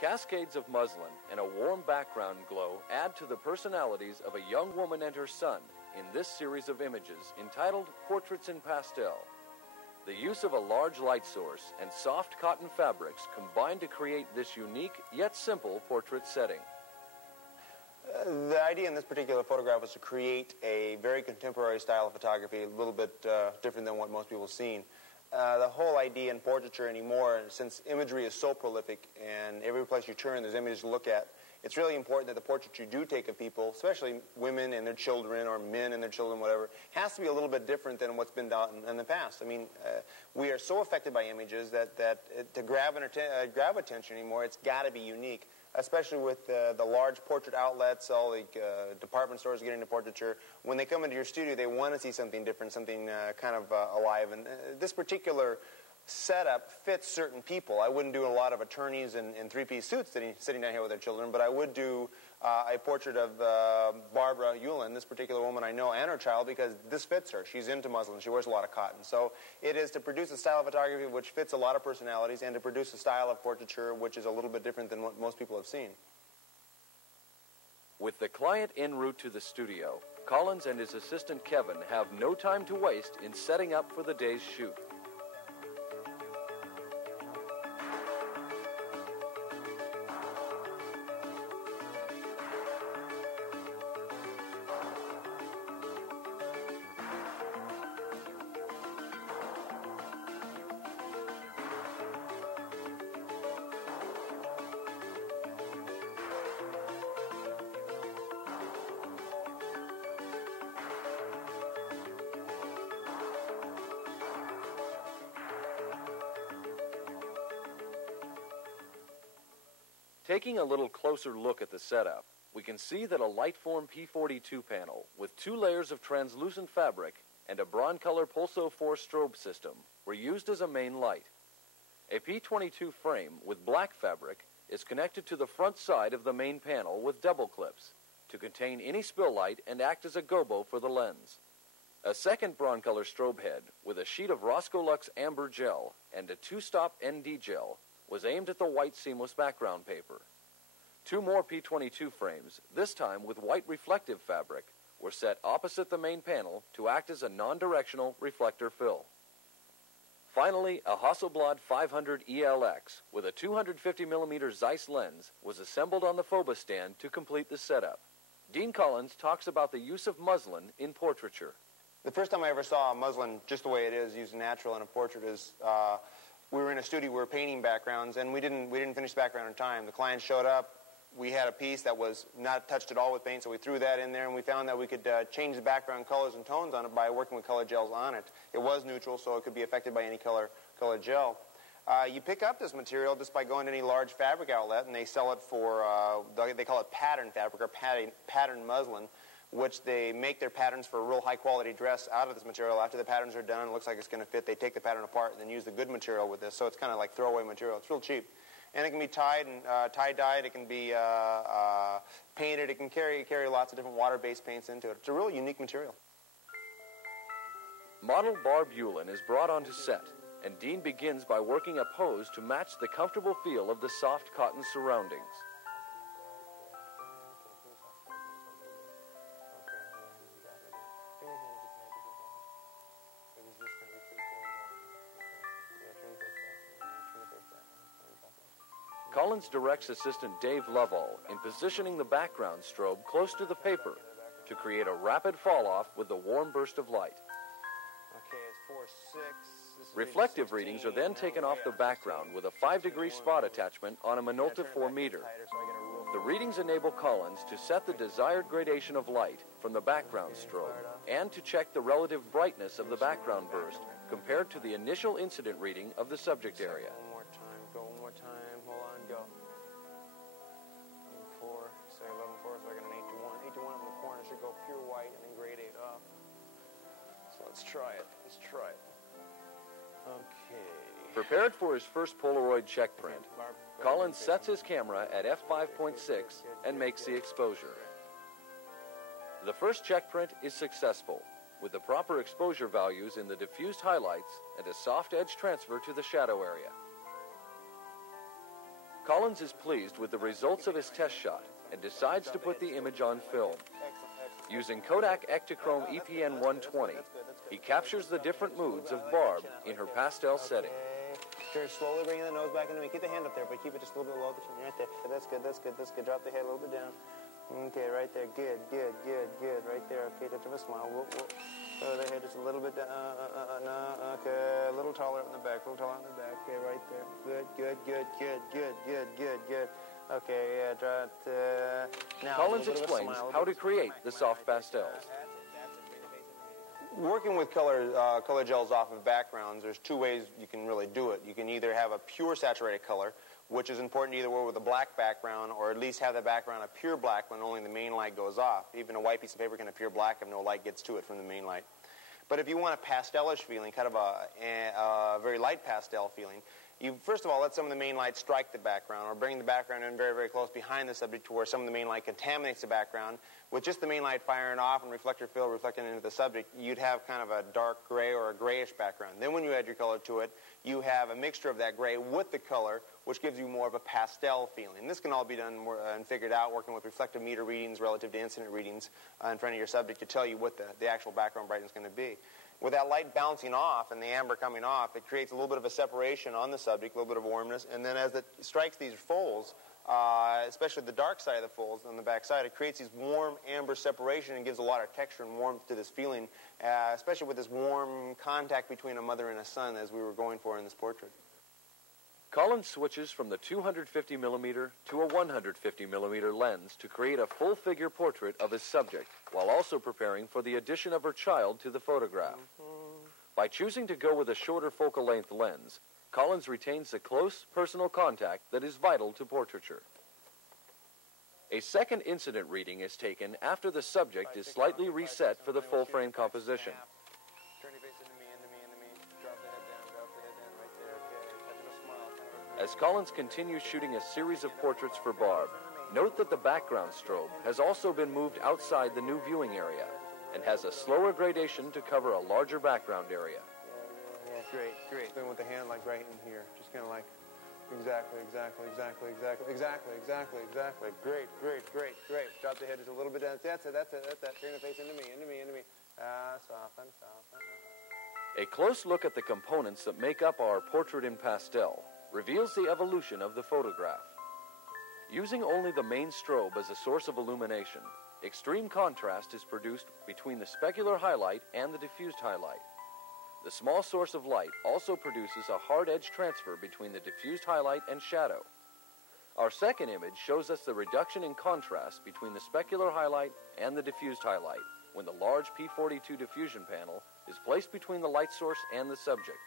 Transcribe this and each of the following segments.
Cascades of muslin and a warm background glow add to the personalities of a young woman and her son in this series of images entitled Portraits in Pastel. The use of a large light source and soft cotton fabrics combine to create this unique yet simple portrait setting. The idea in this particular photograph was to create a very contemporary style of photography, a little bit different than what most people have seen. The whole idea in portraiture anymore, since imagery is so prolific and every place you turn there's images to look at, it's really important that the portrait you do take of people, especially women and their children or men and their children, whatever, has to be a little bit different than what's been done in the past. I mean, we are so affected by images that to grab attention anymore, it's got to be unique, especially with the large portrait outlets, all the department stores getting into portraiture. When they come into your studio, they want to see something different, something kind of alive. And this particular setup fits certain people. I wouldn't do a lot of attorneys in three-piece suits sitting down here with their children, but I would do a portrait of Barbara Yulin, this particular woman I know, and her child, because this fits her. She's into muslin. She wears a lot of cotton. So it is to produce a style of photography which fits a lot of personalities and to produce a style of portraiture which is a little bit different than what most people have seen. With the client en route to the studio, Collins and his assistant Kevin have no time to waste in setting up for the day's shoot. Taking a little closer look at the setup, we can see that a Lightform P42 panel with 2 layers of translucent fabric and a Broncolor Pulso 4 strobe system were used as a main light. A P22 frame with black fabric is connected to the front side of the main panel with double clips to contain any spill light and act as a gobo for the lens. A second Broncolor strobe head with a sheet of Rosco Lux Amber Gel and a 2-stop ND gel was aimed at the white seamless background paper. 2 more P22 frames, this time with white reflective fabric, were set opposite the main panel to act as a non-directional reflector fill. Finally, a Hasselblad 500 ELX with a 250mm Zeiss lens was assembled on the Phobos stand to complete the setup. Dean Collins talks about the use of muslin in portraiture. The first time I ever saw muslin just the way it is, used natural in a portrait, is we were in a studio, we were painting backgrounds, and we didn't finish the background in time. The client showed up. We had a piece that was not touched at all with paint, so we threw that in there, and we found that we could change the background colors and tones on it by working with color gels on it. It was neutral, so it could be affected by any color gel. You pick up this material just by going to any large fabric outlet, and they sell it for, they call it pattern fabric or pattern muslin, which they make their patterns for a real high-quality dress out of this material. After the patterns are done, it looks like it's going to fit. They take the pattern apart and then use the good material with this, so it's kind of like throwaway material. It's real cheap. And it can be tied and tie-dyed. It can be painted. It can carry lots of different water-based paints into it. It's a really unique material. Model Barb Yulin is brought onto set, and Dean begins by working a pose to match the comfortable feel of the soft cotton surroundings. Collins directs assistant Dave Lovell in positioning the background strobe close to the paper to create a rapid fall-off with the warm burst of light. Okay, it's 4:6. Reflective readings are then taken off the background with a 5-degree spot attachment on a Minolta 4 meter. The readings enable Collins to set the desired gradation of light from the background strobe and to check the relative brightness of the background burst compared to the initial incident reading of the subject area. One more time. Hold on, go. 4, say 11-4, so I got an 8-1. 8-1 up in the corner should go pure white and then grade 8 up. So let's try it. Okay. Prepared for his first Polaroid check print, Collins sets his camera at f5.6 and makes the exposure. The first check print is successful, with the proper exposure values in the diffused highlights and a soft edge transfer to the shadow area. Collins is pleased with the results of his test shot and decides to put the image on film. Using Kodak Ektachrome EPN 120, he captures the different moods of Barb in her pastel setting. Very slowly bringing the nose back into me. Keep the hand up there, but keep it just a little bit low. Right there. That's good, that's good, that's good. Drop the head a little bit down. Okay, right there. Good, good, good, good. Right there. Okay, touch of a smile. Whoop, whoop. Lower the head just a little bit down. No. Okay, a little taller in the back. A little taller in the back. Okay, right there. Good, good, good, good, good, good, good, good. Okay, yeah, draw it. Now, Collins explains how to create the soft pastels. Working with color gels off of backgrounds, there's two ways you can really do it. You can either have a pure saturated color, which is important to either work with a black background or at least have the background a pure black when only the main light goes off. Even a white piece of paper can appear black if no light gets to it from the main light. But if you want a pastelish feeling, kind of a very light pastel feeling, you first of all let some of the main light strike the background or bring the background in very, very close behind the subject to where some of the main light contaminates the background. With just the main light firing off and reflector field reflecting into the subject, you'd have kind of a dark gray or a grayish background. Then when you add your color to it, you have a mixture of that gray with the color, which gives you more of a pastel feeling. This can all be done and figured out working with reflective meter readings relative to incident readings in front of your subject to tell you what the actual background brightness is going to be. With that light bouncing off and the amber coming off, it creates a little bit of a separation on the subject, a little bit of warmness, and then as it strikes these folds, especially the dark side of the folds on the back side, it creates these warm amber separation and gives a lot of texture and warmth to this feeling, especially with this warm contact between a mother and a son as we were going for in this portrait. Collins switches from the 250mm to a 150mm lens to create a full-figure portrait of his subject, while also preparing for the addition of her child to the photograph. By choosing to go with a shorter focal length lens, Collins retains the close personal contact that is vital to portraiture. A second incident reading is taken after the subject is slightly reset for the full-frame composition. Turn your face into me. Drop the head down right there. Okay, touch of a smile. As Collins continues shooting a series of portraits for Barb, note that the background strobe has also been moved outside the new viewing area and has a slower gradation to cover a larger background area. Yeah, great. Then with the hand like right in here, just kind of like exactly. Great. Drop the head just a little bit down. That's it. Turn the face into me. Soften. A close look at the components that make up our portrait in pastel reveals the evolution of the photograph. Using only the main strobe as a source of illumination, extreme contrast is produced between the specular highlight and the diffused highlight. The small source of light also produces a hard edge transfer between the diffused highlight and shadow. Our second image shows us the reduction in contrast between the specular highlight and the diffused highlight when the large P42 diffusion panel is placed between the light source and the subject.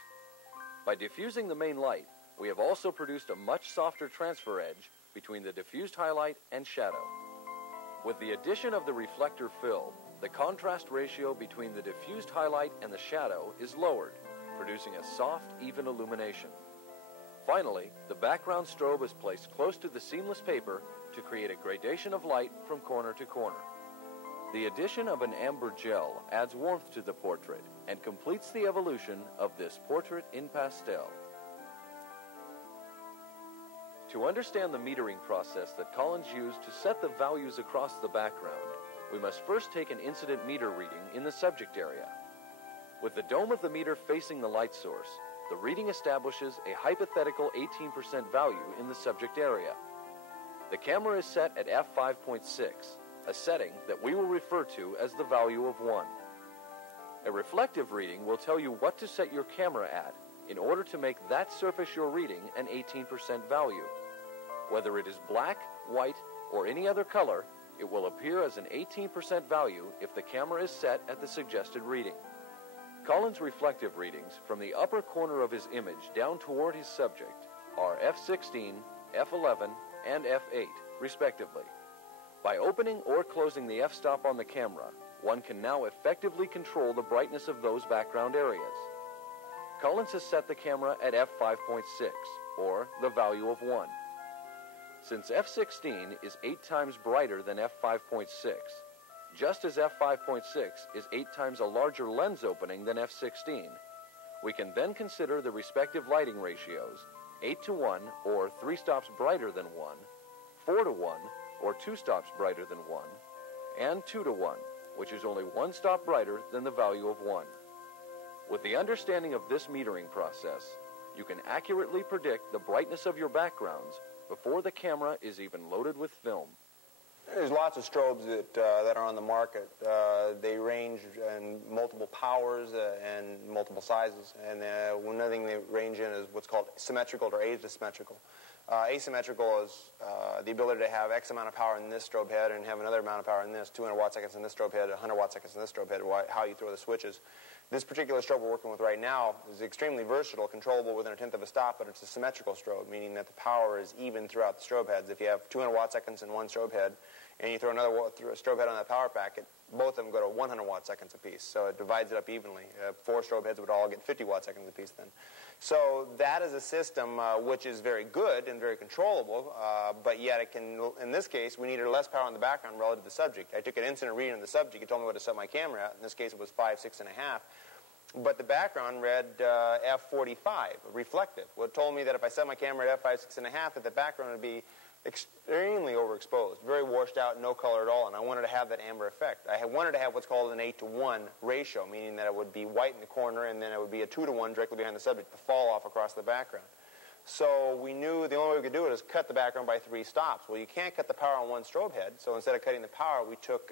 By diffusing the main light, we have also produced a much softer transfer edge between the diffused highlight and shadow. With the addition of the reflector fill, the contrast ratio between the diffused highlight and the shadow is lowered, producing a soft, even illumination. Finally, the background strobe is placed close to the seamless paper to create a gradation of light from corner to corner. The addition of an amber gel adds warmth to the portrait and completes the evolution of this portrait in pastel. To understand the metering process that Collins used to set the values across the background, we must first take an incident meter reading in the subject area. With the dome of the meter facing the light source, the reading establishes a hypothetical 18% value in the subject area. The camera is set at f5.6, a setting that we will refer to as the value of 1. A reflective reading will tell you what to set your camera at in order to make that surface you're reading an 18% value. Whether it is black, white, or any other color, it will appear as an 18% value if the camera is set at the suggested reading. Collins' reflective readings from the upper corner of his image down toward his subject are f16, f11, and f8, respectively. By opening or closing the f-stop on the camera, one can now effectively control the brightness of those background areas. Collins has set the camera at f5.6, or the value of 1. Since f16 is 8 times brighter than f5.6, just as f5.6 is 8 times a larger lens opening than f16, we can then consider the respective lighting ratios 8 to 1, or 3 stops brighter than 1, 4 to 1, or 2 stops brighter than 1, and 2 to 1, which is only 1 stop brighter than the value of 1. With the understanding of this metering process, you can accurately predict the brightness of your backgrounds before the camera is even loaded with film. There's lots of strobes that are on the market. They range in multiple powers and multiple sizes. And one other thing they range in is what's called symmetrical or asymmetrical. Asymmetrical is the ability to have X amount of power in this strobe head and have another amount of power in this, 200 watt seconds in this strobe head, 100 watt seconds in this strobe head, how you throw the switches. This particular strobe we're working with right now is extremely versatile, controllable within 1/10 of a stop, but it's a symmetrical strobe, meaning that the power is even throughout the strobe heads. If you have 200 watt seconds in one strobe head, and you throw another strobe head on that power packet, both of them go to 100 watt seconds apiece. So it divides it up evenly. 4 strobe heads would all get 50 watt seconds apiece then. So that is a system which is very good and very controllable, but yet it can, in this case, we needed less power in the background relative to the subject. I took an instant reading of the subject. It told me what to set my camera at. In this case, it was 5, 6.5. But the background read f45, reflective. Well, it told me that if I set my camera at f5, 6.5, that the background would be extremely overexposed, very washed out, no color at all, and I wanted to have that amber effect. I wanted to have what's called an 8 to 1 ratio, meaning that it would be white in the corner and then it would be a 2 to 1 directly behind the subject, the fall off across the background. So we knew the only way we could do it is cut the background by 3 stops. Well, you can't cut the power on one strobe head, so instead of cutting the power, we took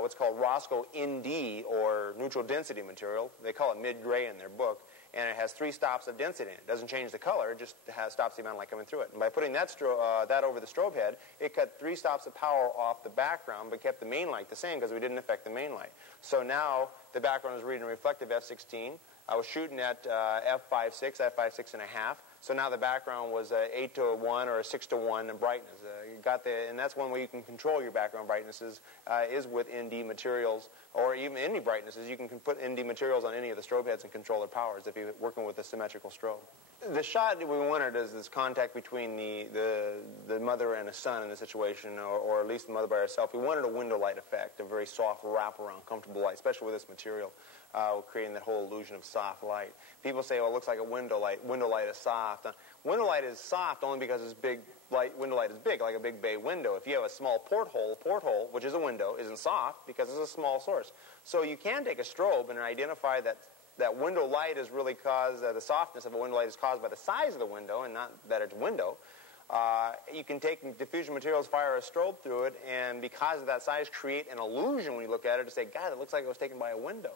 what's called Roscoe ND, or neutral density material. They call it mid-gray in their book, and it has 3 stops of density in it. It doesn't change the color, it just stops the amount of light coming through it. And by putting that over the strobe head, it cut 3 stops of power off the background, but kept the main light the same because we didn't affect the main light. So now the background is reading reflective f16. I was shooting at f5.6, f5, 6.5. So now the background was 8 to 1 or 6 to 1 in brightness. And that's one way you can control your background brightnesses is with ND materials, or even any brightnesses. You can put ND materials on any of the strobe heads and control their powers if you're working with a symmetrical strobe. The shot that we wanted is this contact between the mother and a son in the situation, or at least the mother by herself. We wanted a window light effect, a very soft wraparound, comfortable light, especially with this material, creating that whole illusion of soft light. People say, well, it looks like a window light. Window light is soft. Window light is soft only because it's big. Window light is big, like a big bay window. If you have a small porthole, which is a window, isn't soft because it's a small source. So you can take a strobe and identify that window light is really caused, the softness of a window light is caused by the size of the window and not that it's window. You can take diffusion materials, fire a strobe through it, and because of that size, create an illusion when you look at it to say, God, it looks like it was taken by a window.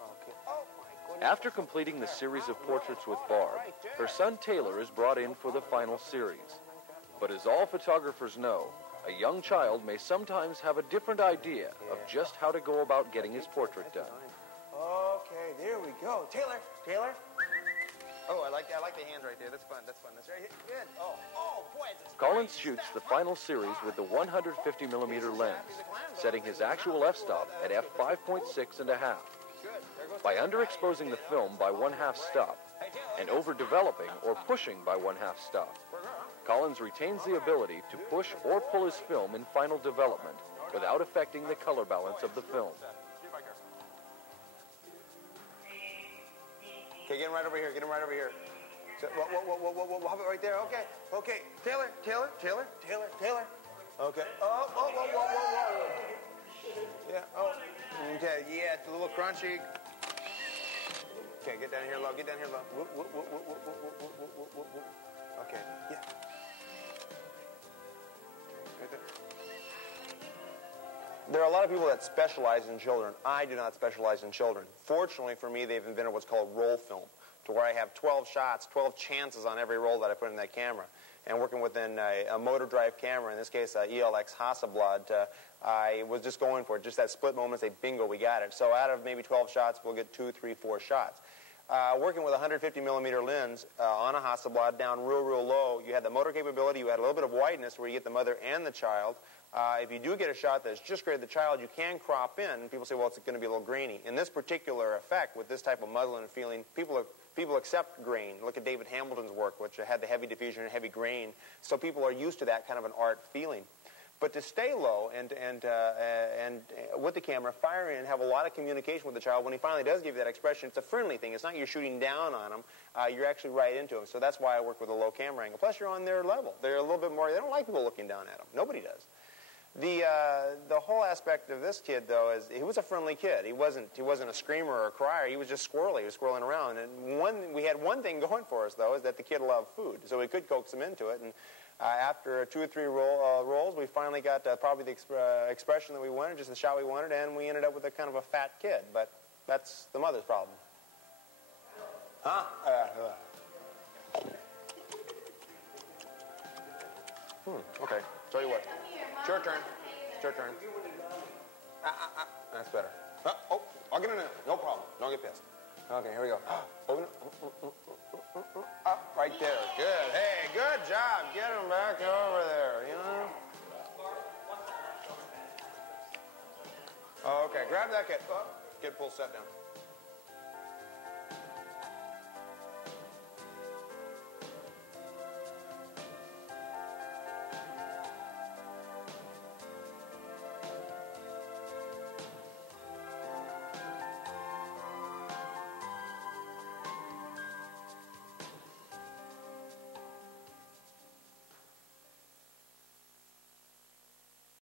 Okay. Oh, my goodness. After completing the series of portraits with Barb, her son Taylor is brought in for the final series. But as all photographers know, a young child may sometimes have a different idea of just how to go about getting his portrait done. Okay, there we go. Taylor. Oh, I like the hand right there. That's fun. That's right. Good. Oh, boy. Collins shoots the final series with the 150mm lens, setting his actual f-stop at f5.6 1/2. By underexposing the film by 1/2 stop and overdeveloping or pushing by 1/2 stop, Collins retains the ability to push or pull his film in final development without affecting the color balance of the film. Okay, get him right over here. So, whoa, have it right there. Okay. Taylor. Okay. Whoa. Yeah, okay, yeah, it's a little crunchy. Okay, get down here low. Whoop. Okay, yeah. There are a lot of people that specialize in children. I do not specialize in children. Fortunately for me, they've invented what's called roll film, to where I have 12 shots, 12 chances on every roll that I put in that camera. And working within a motor drive camera, in this case, ELX Hasselblad, I was just going for it, just that split moment, say, bingo, we got it. So out of maybe 12 shots, we'll get 2, 3, 4 shots. Working with a 150mm lens on a Hasselblad down real low, you had the motor capability, you had a little bit of wideness where you get the mother and the child. If you do get a shot that's just great at the child, you can crop in. And people say, well, it's going to be a little grainy. In this particular effect, with this type of muslin feeling, people accept grain. Look at David Hamilton's work, which had the heavy diffusion and heavy grain. So people are used to that kind of an art feeling. But to stay low and with the camera, fire in and have a lot of communication with the child, when he finally does give you that expression, it's a friendly thing. It's not you're shooting down on him. You're actually right into him. So that's why I work with a low camera angle. Plus, you're on their level. They're a little bit more, they don't like people looking down at them. Nobody does. The whole aspect of this kid, though, is he was a friendly kid. He wasn't a screamer or a crier. He was just squirrely. He was squirreling around. And we had one thing going for us, though, is that the kid loved food. So we could coax him into it. And after 2 or 3 rolls, we finally got probably the expression that we wanted, just the shot we wanted, and we ended up with a kind of a fat kid. But that's the mother's problem. Huh? Okay. Tell you what. It's your turn. It's your turn. That's better. Oh, I'll get in there. No problem. Don't get pissed. Okay, here we go. Open it. Up, right there. Good. Hey, good job. Get him back over there, you know? Okay, grab that kid. Kid, pull set down.